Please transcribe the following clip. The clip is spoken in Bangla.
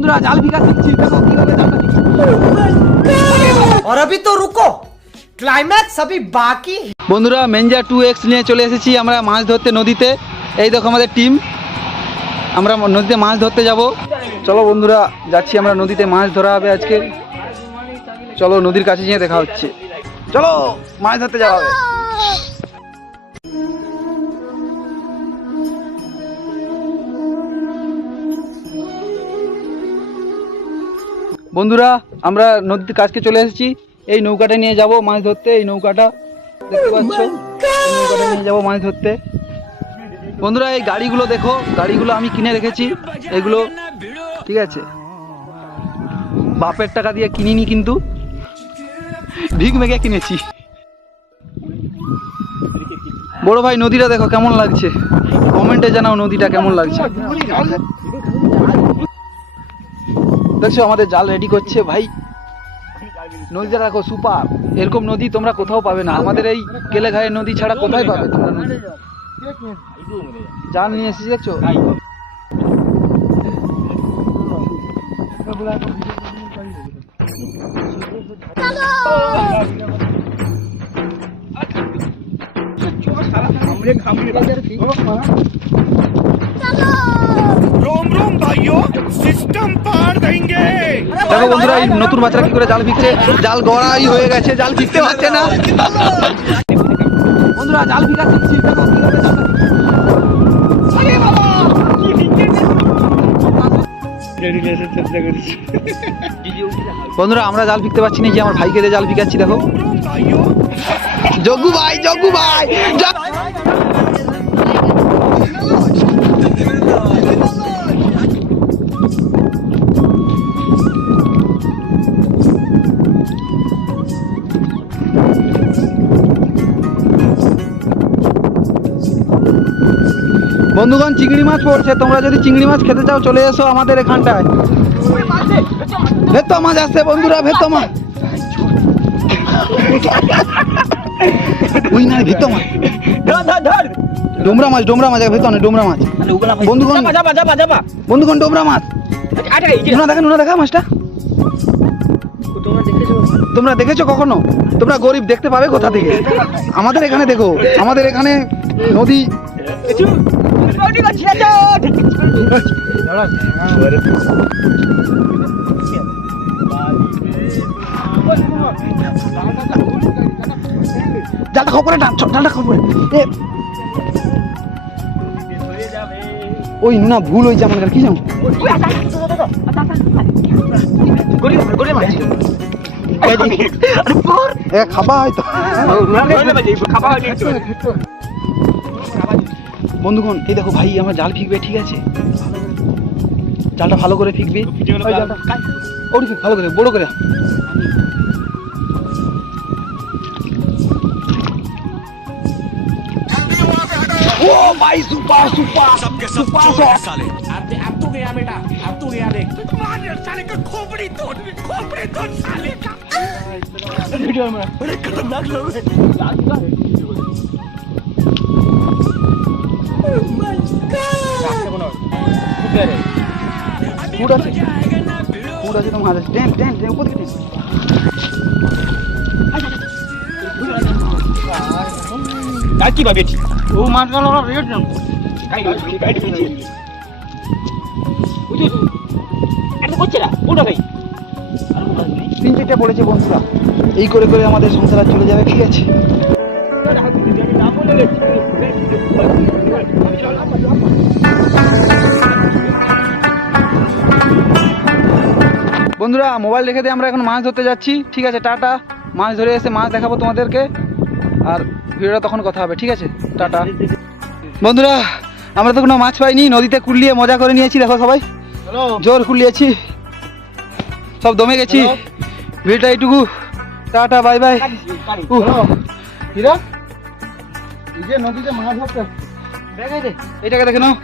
বন্ধুরা জাল ভিগা শিখছি, দেখো কিভাবে জালটা দিচ্ছি। और अभी तो रुको, क्लाइमैक्स अभी बाकी। বন্ধুরা মেঞ্জা 2X নিয়ে চলে এসেছি আমরা মাছ ধরতে নদীতে। এই দেখো আমাদের টিম, আমরা নদীতে মাছ ধরতে যাব। চলো বন্ধুরা যাচ্ছি আমরা নদীতে, মাছ ধরা হবে আজকে। চলো নদীর কাছে গিয়ে দেখা হচ্ছে, চলো মাছ ধরতে যাওয়া হবে। বন্ধুরা আমরা নদীর কাছকে চলে এসেছি, এই নৌকাটা নিয়ে যাব মাছ ধরতে। এই নৌকাটা দেখতে পাচ্ছ, এই নৌকাটা নিয়ে যাব মাছ ধরতে। বন্ধুরা এই গাড়িগুলো দেখো, গাড়িগুলো আমি কিনে রেখেছি এগুলো, ঠিক আছে, বাপের টাকা দিয়ে কিনিনি, কিন্তু ভিক মেঘে কিনেছি। বড় ভাই নদীটা দেখো কেমন লাগছে, কমেন্টে জানাও নদীটা কেমন লাগছে। দেখছো আমাদের জাল রেডি করছে ভাই, নদীটা দেখো সুপার। এরকম নদী তোমরা কোথাও পাবে না, আমাদের এই কেলেঘায়ের নদী ছাড়া কোথায় পাবে তোমরা নদী। জাল নিয়ে এসেছি দেখছো। দেখো বন্ধুরা এই নতুন বাচ্চারা কি করে জাল ফিকছে, জাল গড়াই হয়ে গেছে, জাল ফিকতে পারছে না। বন্ধুরা জাল ফিকা শিখছি, দেখো কিভাবে জালটা ফিকছে। বন্ধুরা আমরা জাল ফিকতে পারছি না, যে আমার ভাইকে দিয়ে জাল ফিকাচ্ছি। দেখো জগ্গু ভাই, জগ্গু ভাই, বন্ধুগণ চিংড়ি মাছ পড়ছে, তোমরা যদি চিংড়ি মাছ খেতে চাও চলে এসো আমাদের এখানটায়। ভেতো মাছ আসছে বন্ধুরা, ভেতো মাছ, ওই না ভেতো মাছ, ডোমরা মাছ, ডোমরা মাছ, ভেতো না ডোমরা মাছ। বন্ধুগণ বন্ধুগণ ডোমরা মাছ, নুনা দেখা, নুনা দেখা মাছটা। তোমরা দেখেছো কখনো? তোমরা গরিব, দেখতে পাবে কোথা থেকে? আমাদের এখানে দেখো, আমাদের এখানে নদী। জালটা খবরে টান, জালটা খবরে। ওই নুনা ভুল হয়েছে আমার, কি জানো খাবা হয়তো। বন্ধুগণ এই দেখো ভাই আমার জাল ফিকবে, ঠিক আছে, জালটা ভালো করে ফিকবে, ভালো করে বড় করে। ও ভাই সুপার সুপার সুপার साले, अब तो गया बेटा, अब तो गया, देख मार साले का खोपड़ी तोड़ साले का वीडियो में। अरे खतरनाक लोग हैं। ফুড আছে, ফুড আছে তোমার হাতে, টেন টেন টেন উপর থেকে কাই কি ভাবে ও মাছগুলো রেট না কাই কাই দিছি বুঝছো এটা করছে না ওটা ভাই তিন চারটা পড়েছে বন্ধুরা, এই করে করে আমাদের সংসার চলে যাবে, ঠিক আছে। বন্ধুরা মোবাইল রেখে দিয়ে আমরা এখন মাছ ধরতে যাচ্ছি, ঠিক আছে, টাটা। মাছ ধরে এসে মাছ দেখাবো তোমাদেরকে, আর ভিডিওটা তখন কথা হবে, ঠিক আছে, টাটা। বন্ধুরা আমরা তো কোনো মাছ পাইনি, নদীতে কুলিয়ে মজা করে নিয়েছি, দেখো সবাই জোর কুলিয়েছি, সব দমে গেছি। ভিডিওটা এইটুকু, টাটা বাই বাই। নদীতে মাছ ধরতে এটাকে দেখে নাও।